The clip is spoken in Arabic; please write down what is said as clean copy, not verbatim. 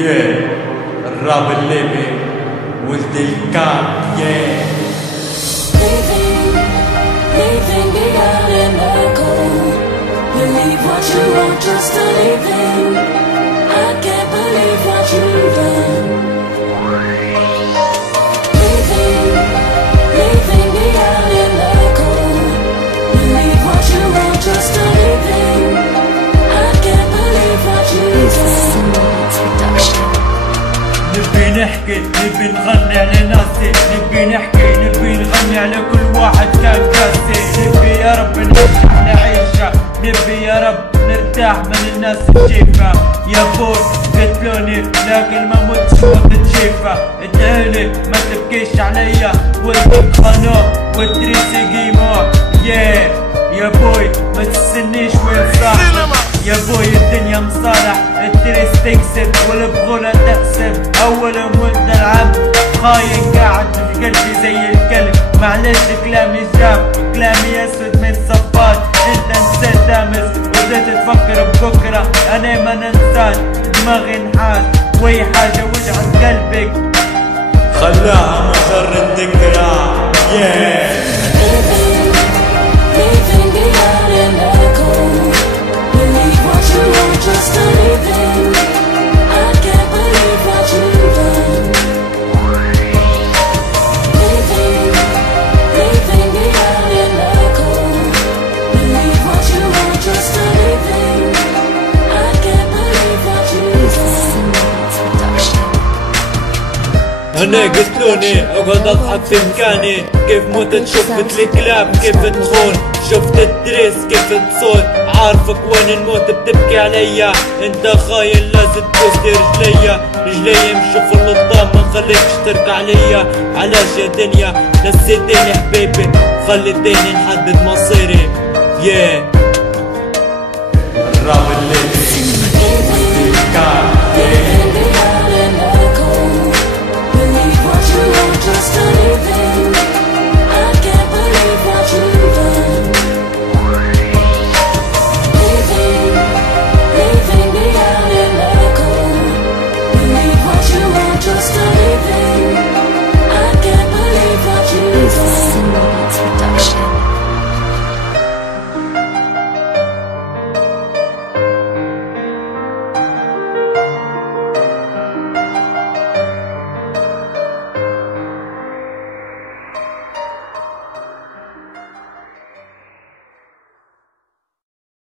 الراب الليبي ولد الكاب Leaving me out in the cold. Believe what you want, just to leaving. I can't believe what you've done. Leaving me out in the cold. Believe what you want, just to leaving. I can't believe what you've done. نبي نحكي نبي نغني على ناسي، نبي نحكي نبي نغني على كل واحد كان قاسي. نبي يا رب نعيشها، نبي يا رب نرتاح من الناس الجيفة. يا بوي قتلوني لكن ما متش موت تجيفة. ادعيلي ما تبكيش عليا ولدك خانوه والدريسي قيموه. يا بوي ما تستنيش وين صاحبك. يا بوي الدنيا مصالح، الدريس تكسب والبغولة تحسب. اول وانت العبد خاين قاعد في قلبي زي الكلب. معلش كلامي جاب كلامي اسود من صفات. انت نسيت امس وبديت تفكر ببكره، انا ما ننساش دماغي نحاس واي حاجه وجعت قلبك خلاها مجرد ذكرى. Leaving me out in the cold. Believe what you want, just to leaving. I can't believe what you've done. Leaving me out in the cold. Believe what you want, just to leaving. I can't believe what you've done. هنا قتلوني اقعد اضحك في مكاني. كيف متت شفت الكلاب كيف تخون، شفت الدريس كيف تصون. عارفك وين الموت بتبكي عليا، انت خاين لازم تبوسلي رجليا يمشوا في القدام ما نخليكش تركع عليا. علاش يا دنيا نسيتيني حبيبي خليتيني نحدد مصيري. الراب الليبي ولد الكاب.